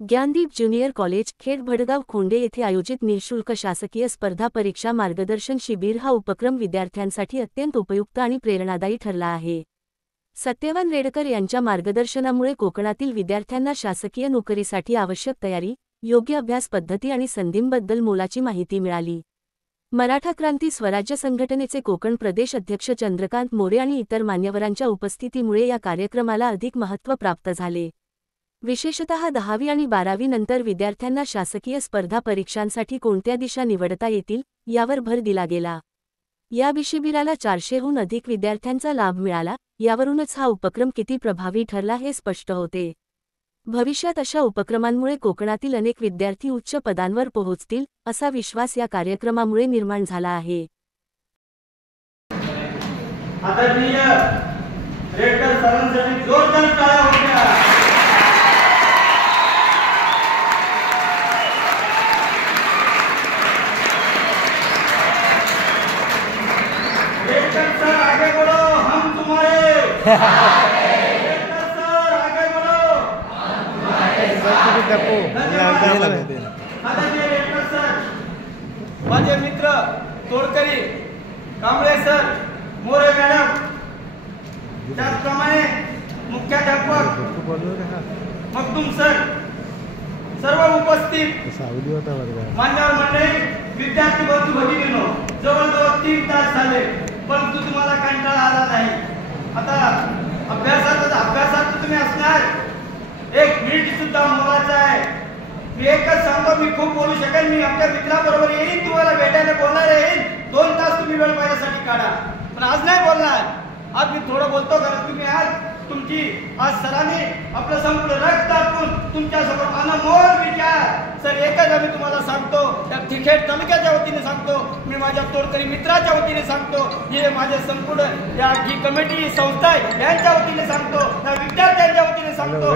Gyandeep junior college Khed Bhadgaon Khonde येथे आयोजित निःशुल्क शासकीय स्पर्धा परीक्षा मार्गदर्शन शिबिर हा उपक्रम विद्यार्थ्यांसाठी अत्यंत उपयुक्त आणि प्रेरणादायी ठरला आहे। सत्यवान रेडकर यांच्या मार्गदर्शनामुळे कोकणातील विद्यार्थ्यांना शासकीय नोकरीसाठी आवश्यक तयारी, योग्य अभ्यास पद्धती आणि संधींबद्दल मोलाची माहिती मिळाली। मराठा क्रांती स्वराज्य संघटनेचे कोकण प्रदेश अध्यक्ष चंद्रकांत मोरे आणि इतर मान्यवरांच्या उपस्थितीमुळे या कार्यक्रमाला अधिक महत्त्व प्राप्त झाले। विशेषतः 10वी आणि 12वी नंतर विद्यार्थ्यांना शासकीय स्पर्धा परीक्षांसाठी कोणत्या दिशा निवडता येतील यावर भर दिला गेला। या शिबिराला 400हून अधिक विद्यार्थ्यांचा लाभ मिळाला। यावरूनच हा उपक्रम किती प्रभावी ठरला हे स्पष्ट होते। भविष्यात अशा उपक्रमांमुळे कोकणातील अनेक विद्यार्थी उच्च पदांवर पोहोचतील असा विश्वास या कार्यक्रमामुळे निर्माण झाला आहे। आदरणीय रेडकर सरांसाठी जोरदार टाळ्या होत्या। रेडकर सर आगे बढ़ो, हम तुम्हारे। रेडकर सर आगे बढ़ो, हम तुम्हारे साथ। आदरणीय रेडकर सर, माझे मित्र तोडकरी, कांबळे सर, मोरे मॅडम, त्याचप्रमाणे मुख्याध्यापक मखदूम सर, सर्व उपस्थित मान्यवर मंडळी, विद्यार्थी बंधू भगिनींनो, जवळजवळ 3 तास झाले परंतु तुम्हाला कंटाळा आला नाही। आता अभ्यासात तुम्ही असणार, 1 मिनिट सुद्धा मोलाचा आहे। मी एकच सांगतो, मी खूप बोलू शकेन, मी आपल्या मित्राबरोबर येईन, तुम्हाला भेटायला बोलणार येईन, 2 तास तुम्ही वेळ माझ्यासाठी काढा, पण आज नाही बोलणार। आज मी थोडं बोलतो कारण तुम्ही आज सरांनी आपलं संपूर्ण रक्त टाकून तुमच्यासमोर अनमोल विचार सर एकच आम्ही तुम्हाला सांगतो, त्या तिखेड तालुक्याच्या वतीने सांगतो, मी माझ्या तोडकरी मित्राच्या वतीने सांगतो, हे माझे संपूर्ण या जी कमिटी संस्था आहे यांच्या वतीने सांगतो, त्या विद्यार्थ्यांच्या वतीने सांगतो,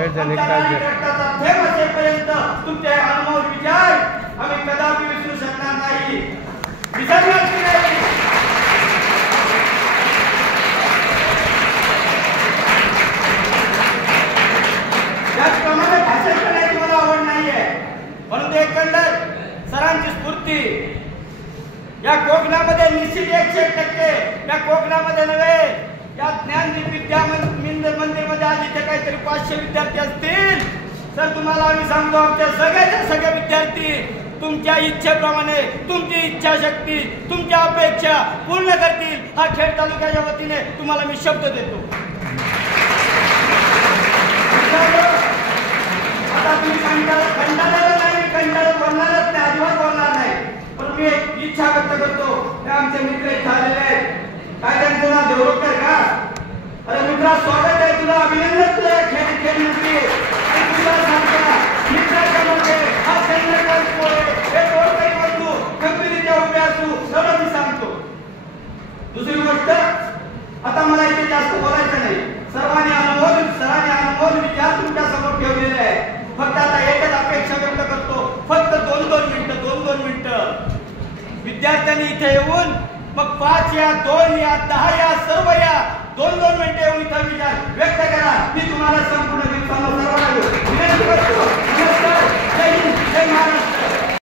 थेंब असेपर्यंत तुमचे अनमोल विचार आम्ही कदापि विसरू शकणार नाही, विसरणार नाही। त्याचप्रमाणे भाषण करण्याची मला आवड नाहीये, म्हणून एकंदर सरांची स्फूर्ती या कोकणामध्ये निश्चित 100% या कोकणामध्ये नव्हे, या ज्ञानदीप विद्या मंदिरमध्ये आज इथे काहीतरी 500 विद्यार्थी असतील। सर तुम्हाला आम्ही सांगतो, आमच्या सगळे विद्यार्थी तुमच्या इच्छेप्रमाणे तुमची इच्छाशक्ती तुमच्या अपेक्षा पूर्ण करतील, हा खेड तालुक्याच्या वतीने तुम्हाला मी शब्द देतो। आता तुम्ही कंटाळलेला नाही, कंटाळा बोलणारच नाही, अजिबात बोलणार नाही, पण मी एक इच्छा व्यक्त करतो, ते आमचे मित्र इथे आलेले आहेत, काय त्यांचं नाव देवरोकर का? अरे मित्रा स्वागत आहे तुला, अभिनंदन तुला खेळ मंत्री आणि तुला सांगता मित्राच्या मध्ये हा चंद्रकांत मोरे हे तोडकरी बंधू कंपनीच्या उभे असू एवढं मी सांगतो। दुसरी गोष्ट, आता मला इथे जास्त बोलायचं नाही, सरांनी अनमोल विचार तुमच्या समोर ठेवलेले आहेत। फक्त आता एकच अपेक्षा व्यक्त करतो, फक्त 2-2 मिनिटं विद्यार्थ्यांनी इथे येऊन मग 5 या 2 या 10 या सर्व या 2-2 मिनिटं येऊन इथे विचार व्यक्त करा। मी तुम्हाला संपूर्ण सर्वांना विनंती करतो। नमस्कार, जय हिंद, जय महाराष्ट्र।